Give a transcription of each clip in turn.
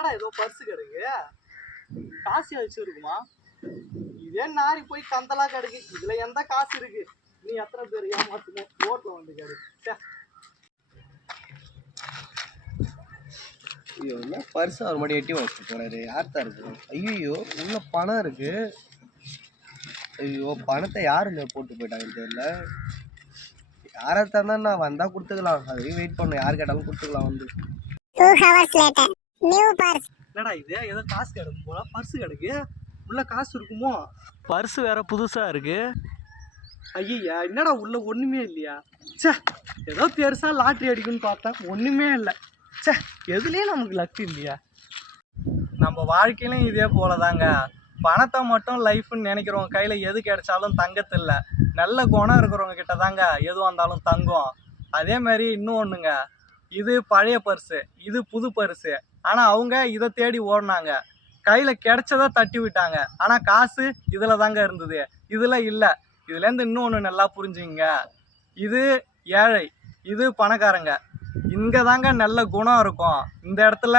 என்னடா ஏதோ பர்ஸு கிடக்கு, காசு வச்சிருக்குமா? இதே நாரி போய் கந்தலா கிடக்கு. இதுல எந்த காசு இருக்கு? நீ எத்தனை பேர் ஏமாத்துன ரோட்ல வந்து கிடக்கு. ஐயோ, என்ன பர்ஸ் அவர் மட்டும் எட்டி வச்சுட்டு போறாரு? யார் தான் இருக்கு? ஐயோ, உள்ள பணம் இருக்கு. ஐயோ, பணத்தை யாருங்க போட்டு போயிட்டாங்கன்னு தெரியல. யாரா இருந்தா நான் வந்தா கொடுத்துக்கலாம். அதையும் வெயிட் பண்ணு, யார் கேட்டாலும் கொடுத்துக்கலாம் வந்து. 2 hours later, new purse. என்னடா இது ஏதோ காசு கிடக்கும் போல. பர்ஸு கிடக்கு, உள்ள காசு இருக்குமோ? பர்ஸ் வேற புதுசா இருக்கு. ஐயா, என்னடா உள்ள ஒண்ணுமே இல்லையா? சே, ஏதோ பெருசா லாட்ரி அடிக்குன்னு பார்த்தேன், ஒண்ணுமே இல்லை. சே, எதுலேயும் நமக்கு லக்கு இல்லையா? நம்ம வாழ்க்கையிலும் இதே போலதாங்க. பணத்தை மட்டும் லைஃப்னு நினைக்கிறவங்க கையில எது கிடைச்சாலும் தங்கத்தில்லை. நல்ல குணம் இருக்கிறவங்க கிட்ட தாங்க எதுவாக இருந்தாலும் தங்கும். அதே மாதிரி இன்னும் ஒண்ணுங்க, இது பழைய பர்ஸு, இது புது பர்ஸு. ஆனா அவங்க இதை தேடி ஓடினாங்க, கையில கிடைச்சதை தட்டி விட்டாங்க. ஆனா காசு இதுல தாங்க இருந்தது, இதுல இல்லை. இதுல இருந்து இன்னொன்று நல்லா புரிஞ்சுங்க, இது ஏழை, இது பணக்காரங்க. இங்க தாங்க நல்ல குணம் இருக்கும். இந்த இடத்துல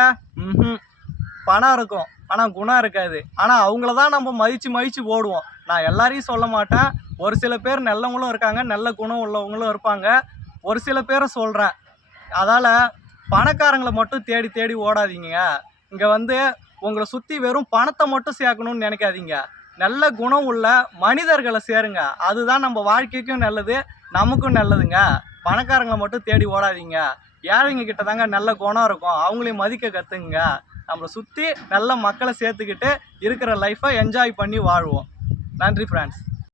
பணம் இருக்கும் ஆனா குணம் இருக்காது. ஆனா அவங்கள தான் நம்ம மதிச்சு ஓடுவோம். நான் எல்லாரையும் சொல்ல மாட்டேன், ஒரு சில பேர் நல்லவங்களும் இருக்காங்க, நல்ல குணம் உள்ளவங்களும் இருப்பாங்க. ஒரு சில பேரை சொல்றேன். அதால பணக்காரங்களை மட்டும் தேடி ஓடாதீங்க. இங்க வந்து உங்களை சுத்தி வெறும் பணத்தை மட்டும் சேர்க்கணும்னு நினைக்காதீங்க. நல்ல குணம் உள்ள மனிதர்களை சேருங்க. அதுதான் நம்ம வாழ்க்கைக்கும் நல்லது, நமக்கும் நல்லதுங்க. பணக்காரங்களை மட்டும் தேடி ஓடாதீங்க. ஏழைங்க கிட்ட தாங்க நல்ல குணம் இருக்கும், அவங்களையும் மதிக்க கற்றுங்க. நம்மளை சுற்றி நல்ல மக்களை சேர்த்துக்கிட்டு இருக்கிற லைஃப்பை என்ஜாய் பண்ணி வாழ்வோம். நன்றி ஃப்ரெண்ட்ஸ்.